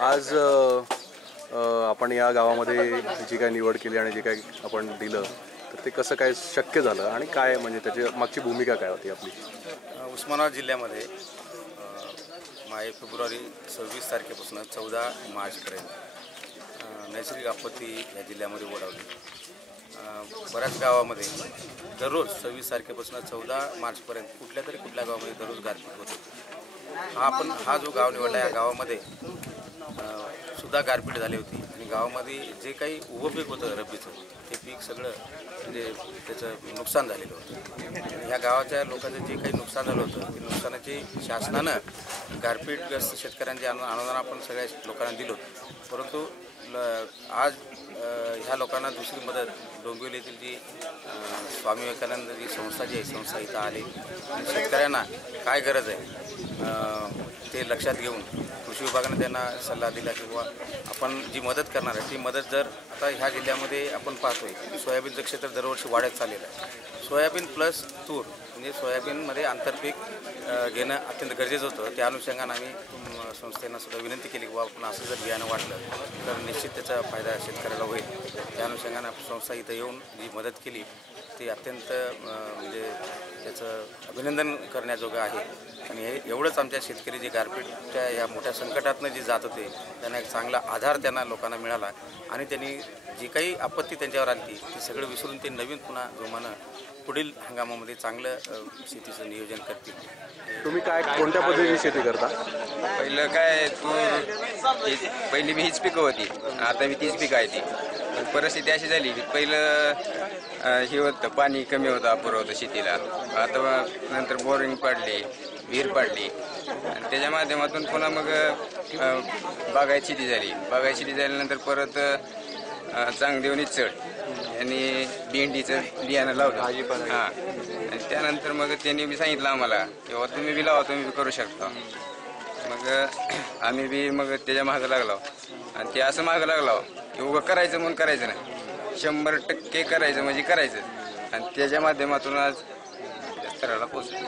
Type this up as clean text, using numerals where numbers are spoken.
आज आपण या गावामध्ये जी काय निवड केली आणि जे काय आपण दिलं तर ते कसं काय शक्य झालं आणि काय म्हणजे त्याची मागची भूमिका काय होती आपली? उस्मानाबाद जिल्ह्यामध्ये फेब्रुवारी 26 तारखेपासून 14 मार्चपर्यंत नैसर्गिक आपत्ती या जिल्ह्यामध्ये ओढावली। बऱ्याच गावामध्ये दररोज 26 तारखेपासून 14 मार्चपर्यंत कुठल्या गावामध्ये दररोज गारपीट होते। हा जो गाव निवडला या गावामध्ये सुद्धा गारपीट झाली होती आणि गावामध्ये जे काही उभं पीक होतं रब्बीचं ते पीक सगळं म्हणजे त्याचं नुकसान झालेलं होतं। ह्या गावाच्या लोकांचं जे काही नुकसान झालं होतं ते नुकसानाचे शासनानं गारपीटग्रस्त शेतकऱ्यांचे अनुदान आपण सगळ्या लोकांना दिलं होतं, परंतु आज ह्या लोकांना दुसरी मदत डोंबिवली येथील जी स्वामी विवेकानंद जी संस्था जी आहे संस्था इथं आली आणि शेतकऱ्यांना काय गरज आहे ते लक्षात घेऊन कृषी विभागाने त्यांना सल्ला दिला की बाबा आपण जी मदत करणार आहे ती मदत जर आता ह्या जिल्ह्यामध्ये आपण पाहतोय की सोयाबीनचं क्षेत्र दरवर्षी वाढत चाललेलं आहे। सोयाबीन प्लस तूर म्हणजे सोयाबीनमध्ये आंतरपीक घेणं अत्यंत गरजेचं होतं। त्या अनुषंगाने आम्ही संस्थेनं सुद्धा विनंती केली की बाबा आपण असं जर बियाणं वाटलं तर निश्चित त्याचा फायदा शेतकऱ्याला होईल। त्या अनुषंगाने संस्था इथं येऊन जी मदत केली ती अत्यंत म्हणजे त्याचं अभिनंदन करण्याजोगं आहे आणि हे एवढंच आमच्या शेतकरी जे गारपीटच्या या मोठ्या संकटातनं जे जात होते त्यांना एक चांगला आधार त्यांना लोकांना मिळाला आणि त्यांनी जी काही आपत्ती त्यांच्यावर आली ती सगळं विसरून ते नवीन पुन्हा जोमानं पुढील हंगामामध्ये चांगलं शेतीचं नियोजन करतील। तुम्ही काय कोणत्या पद्धतीची शेती करता? पहिलं काय पहिली बी हीच पिकं होती, आता बी तीच पिकं आहे ती। परिस्थिती अशी झाली की पहिलं हे होतं पाणी कमी होतं अपुरं होतं शेतीला, आता नंतर बोरिंग पाडली विहीर पाडली आणि त्याच्या माध्यमातून पुन्हा मग बागायत शेती झाली। बागायत शेती झाल्यानंतर परत चांगदेवनीच चढ आणि भेंडीचं बियाणं लावलं हां आणि त्यानंतर मग त्यांनी बी सांगितलं आम्हाला की बाबा तुम्ही बी लावा तुम्ही बी करू शकता। मग आम्ही बी मग त्याच्या मागं लागलो आणि ते असं मागं लागलो की उभं करायचं म्हणून करायचं नाही 100% करायचं म्हणजे करायचं आणि त्याच्या माध्यमातून आज स्तराला पोचलो।